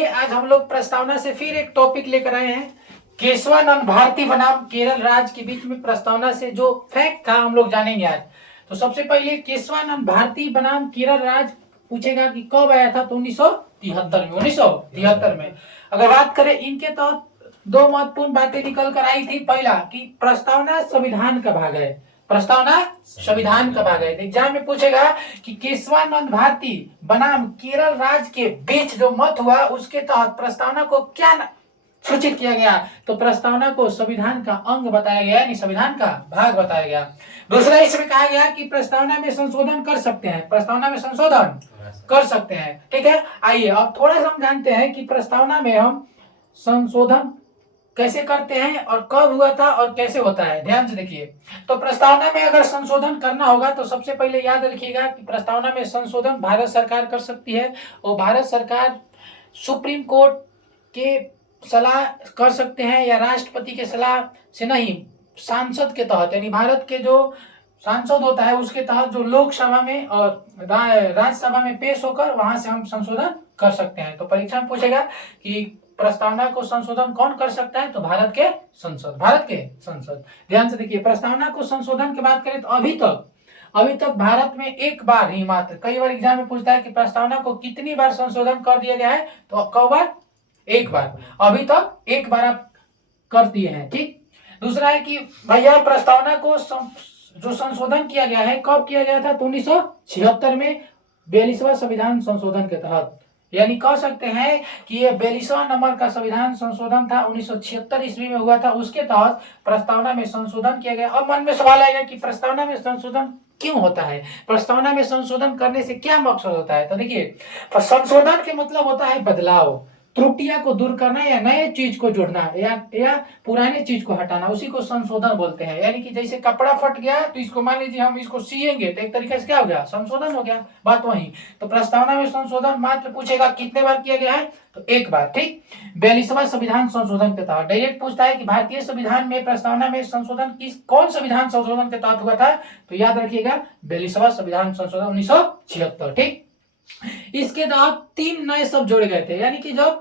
देखिए आज हम लोग प्रस्तावना से फिर एक टॉपिक लेकर आए हैं। केशवानंद भारती बनाम केरल राज्य के बीच में प्रस्तावना से जो फैक्ट था हम लोग जानेंगे आज। तो सबसे पहले केशवानंद भारती बनाम केरल राज्य पूछेगा कि कब आया था, तो 1973 में। अगर बात करें इनके तो दो महत्वपूर्ण बातें निकल कर आई थी। पहला कि प्रस्तावना संविधान का भाग है, प्रस्तावना संविधान का भाग है। एग्जाम में पूछेगा कि केशवानंद भारती बनाम केरल राज्य के बीच जो मत हुआ उसके तहत प्रस्तावना को क्या सूचित किया गया, तो प्रस्तावना को संविधान का अंग बताया गया, यानी संविधान का भाग बताया गया। दूसरा इसमें कहा गया कि प्रस्तावना में संशोधन कर सकते हैं, प्रस्तावना में संशोधन कर सकते हैं। ठीक है, आइए अब थोड़ा सा हम जानते हैं कि प्रस्तावना में हम संशोधन कैसे करते हैं और कब हुआ था और कैसे होता है। ध्यान से देखिए, तो प्रस्तावना में अगर संशोधन करना होगा तो सबसे पहले याद रखिएगा कि प्रस्तावना में संशोधन भारत सरकार कर सकती है, और भारत सरकार सुप्रीम कोर्ट के सलाह कर सकते हैं या राष्ट्रपति के सलाह से नहीं, सांसद के तहत, यानी भारत के जो सांसद होता है उसके तहत जो लोकसभा में और राज्यसभा में पेश होकर वहां से हम संशोधन कर सकते हैं। तो परीक्षा में पूछेगा कि प्रस्तावना को संशोधन कौन कर सकता है, तो भारत के संसद, भारत के संसद। ध्यान से देखिए, प्रस्तावना को संशोधन की बात करें तो अभी तक भारत में एक बार ही मात्र, कई बार एग्जाम में पूछता है कि प्रस्तावना को कितनी बार संशोधन कर दिया गया है, तो कब बार, एक बार। अभी तक एक बार आप कर दिए हैं। ठीक, दूसरा है कि भैया प्रस्तावना को जो संशोधन किया गया है कब किया गया था, तो 1976 में 42वां संविधान संशोधन के तहत, यानी कह सकते हैं कि ये 42वां नंबर का संविधान संशोधन था, 1976 ईस्वी में हुआ था, उसके तहत प्रस्तावना में संशोधन किया गया। अब मन में सवाल आएगा कि प्रस्तावना में संशोधन क्यों होता है, प्रस्तावना में संशोधन करने से क्या मकसद होता है। तो देखिए, संशोधन के मतलब होता है बदलाव, त्रुटियां को दूर करना या नए चीज को जोड़ना या पुराने चीज को हटाना, उसी को संशोधन बोलते हैं। यानी कि जैसे कपड़ा फट गया तो इसको मान लीजिए हम इसको सिएंगे तो एक तरीके से क्या हो गया, संशोधन हो गया, बात वही। तो प्रस्तावना में संशोधन मात्र पूछेगा कितने बार किया गया है, तो एक बार। ठीक, 42वां संविधान संशोधन के तहत डायरेक्ट पूछता है कि भारतीय संविधान में प्रस्तावना में संशोधन कौन संविधान संशोधन के तहत हुआ था, तो याद रखिएगा 42वां संविधान संशोधन 1976। ठीक, इसके तहत 3 नए शब्द जोड़े गए थे, यानी कि जब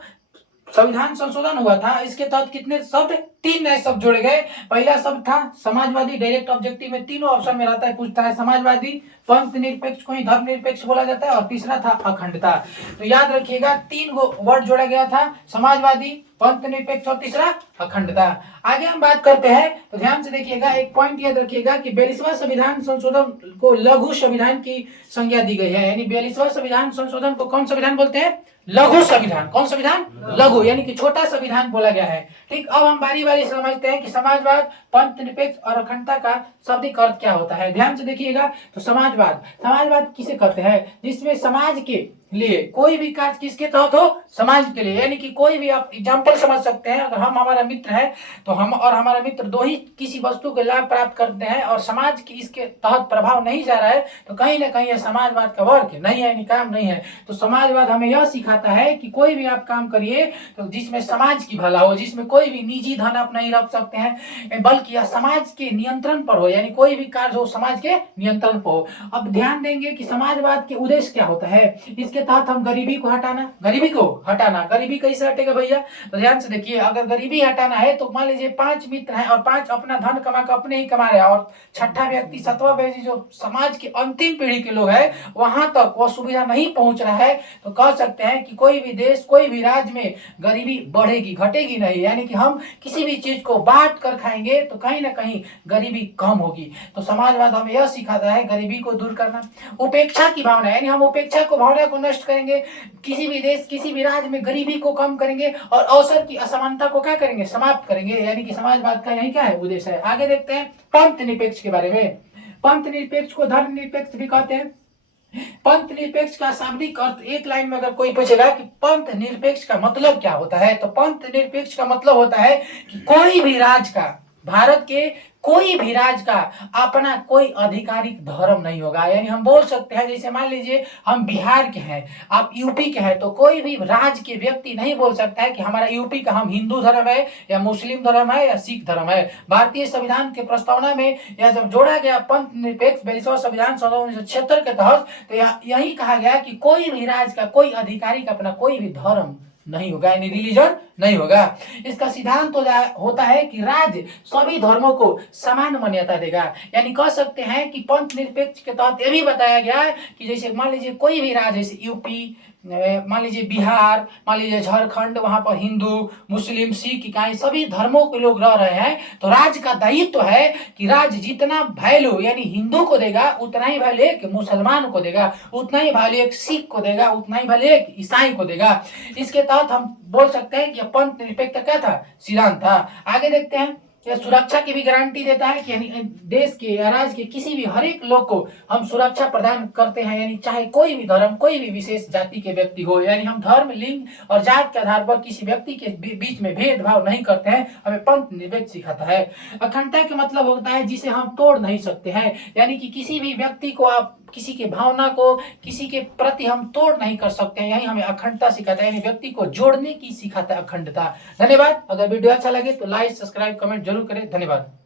संविधान संशोधन हुआ था इसके तहत कितने शब्द, 3 नए शब्द जोड़े गए। पहला शब्द था समाजवादी, डायरेक्ट ऑब्जेक्टिव में तीनों ऑप्शन में रहता है, पूछता है समाजवादी, पंथ निरपेक्ष को ही धर्मनिरपेक्ष बोला जाता है, और तीसरा था अखंडता। तो याद रखिएगा 3 वर्ड जोड़ा गया था, समाजवादी, पंथ निरपेक्ष और तीसरा अखंडता। आगे हम बात करते हैं तो ध्यान से देखिएगा, एक पॉइंट याद रखिएगा कि 42वां संविधान संशोधन को लघु संविधान की संज्ञा दी गई है, यानी 42वां संविधान संशोधन को कौन संविधान बोलते हैं, लघु संविधान। कौन संविधान, लघु, यानी कि छोटा संविधान बोला गया है। ठीक, अब हम बारी बारी समझते हैं कि समाजवाद, पंथ निरपेक्ष और अखंडता का शाब्दिक अर्थ क्या होता है। ध्यान से देखिएगा, तो समाजवाद किसे कहते हैं, जिसमें समाज के लिए कोई भी कार्य किसके तहत हो, समाज के लिए, यानी कि कोई भी, आप एग्जाम्पल समझ सकते हैं, अगर हम हमारा मित्र है तो हम और हमारा मित्र दो ही किसी वस्तु के लाभ प्राप्त करते हैं और समाज की इसके तहत प्रभाव नहीं जा रहा है, तो कहीं ना कहीं यह समाजवाद का वर्ग नहीं है, यानी काम नहीं है। तो समाजवाद हमें यह सिखाता है कि कोई भी आप काम करिए तो जिसमें समाज की भला हो, जिसमें कोई भी निजी धन आप नहीं रख सकते हैं, बल्कि यह समाज के नियंत्रण पर हो, यानी कोई भी कार्य हो समाज के नियंत्रण पर हो। अब ध्यान देंगे कि समाजवाद के उद्देश्य क्या होता है, इसके तहत हम गरीबी को हटाना, गरीबी कैसे हटेगा भैया, तो ध्यान से देखिए, अगर गरीबी हटाना है तो मान लीजिए 5 मित्र हैं और 5 अपना धन कमा कर अपने ही कमा रहे हैं, और छठा व्यक्ति, 7वां व्यक्ति जो समाज की अंतिम पीढ़ी के लोग हैं वहां तक वह सुविधा नहीं पहुंच रहा है, तो कह सकते हैं कि कोई भी देश, कोई भी राज्य में गरीबी बढ़ेगी, घटेगी नहीं। यानी कि हम किसी भी चीज को बांट कर खाएंगे तो कहीं ना कहीं गरीबी कम होगी। तो समाजवाद हमें यह सिखाता है गरीबी को दूर करना, उपेक्षा की भावना, यानी हम उपेक्षा को, भावना को नष्ट करेंगे, किसी भी देश, किसी भी राज्य में गरीबी को कम करेंगे और अवसर की असमानता को क्या करेंगे, समाप्त करेंगे। यानी कि समाजवाद का यही क्या है, उद्देश्य है। आगे देखते हैं पंथ निरपेक्ष के बारे में। पंथ निरपेक्ष को धर्म निरपेक्ष भी कहते हैं। पंथ निरपेक्ष का शाब्दिक अर्थ, एक लाइन में अगर कोई पूछेगा कि पंथ निरपेक्ष का मतलब क्या होता है, तो पंथ निरपेक्ष का मतलब होता है कि कोई भी राज्य का, भारत के कोई भी राज्य का अपना कोई आधिकारिक धर्म नहीं होगा। यानी हम बोल सकते हैं, जैसे मान लीजिए हम बिहार के हैं, आप यूपी के हैं, तो कोई भी राज्य के व्यक्ति नहीं बोल सकता है कि हमारा यूपी का हम हिंदू धर्म है या मुस्लिम धर्म है या सिख धर्म है। भारतीय संविधान के प्रस्तावना में यह जब जोड़ा गया पंथ निरपेक्ष 42वां संविधान 1976 के तहत, तो यही कहा गया कि कोई भी राज्य का कोई आधिकारिक अपना कोई भी धर्म नहीं होगा, यानी रिलीजन नहीं होगा। इसका सिद्धांत होता है कि राज्य सभी धर्मों को समान मान्यता देगा। यानी कह सकते हैं कि पंथ निरपेक्ष के तहत ये भी बताया गया है कि जैसे मान लीजिए कोई भी राज्य, जैसे यूपी, मान लीजिए बिहार, मान लीजिए झारखंड, वहां पर हिंदू, मुस्लिम, सिख, इसाई सभी धर्मों के लोग रह रहे हैं, तो राज्य का दायित्व है कि राज्य जितना वैल्यू यानी हिंदू को देगा उतना ही वैल्यू एक मुसलमान को देगा, उतना ही वैल्यू एक सिख को देगा, उतना ही वैल्यू एक ईसाई को देगा। इसके तहत हम बोल सकते हैं कि पंथ निरपेक्ष क्या था, सिद्धांत था। आगे देखते हैं, यह सुरक्षा की भी गारंटी देता है कि यानी देश के या राज्य के किसी भी हर एक लोग को हम सुरक्षा प्रदान करते हैं, यानी चाहे कोई भी धर्म, कोई भी विशेष जाति के व्यक्ति हो, यानी हम धर्म, लिंग और जात के आधार पर किसी व्यक्ति के बीच में भेदभाव नहीं करते हैं, हमें पंथ निरपेक्ष सिखाता है। अखंडता का मतलब होता है जिसे हम तोड़ नहीं सकते हैं, यानी कि किसी भी व्यक्ति को, आप किसी की भावना को, किसी के प्रति हम तोड़ नहीं कर सकते हैं, यही हमें अखंडता सिखाता है, यानी व्यक्ति को जोड़ने की सिखाता है अखंडता। धन्यवाद। अगर वीडियो अच्छा लगे तो लाइक, सब्सक्राइब, कमेंट जरूर करें। धन्यवाद।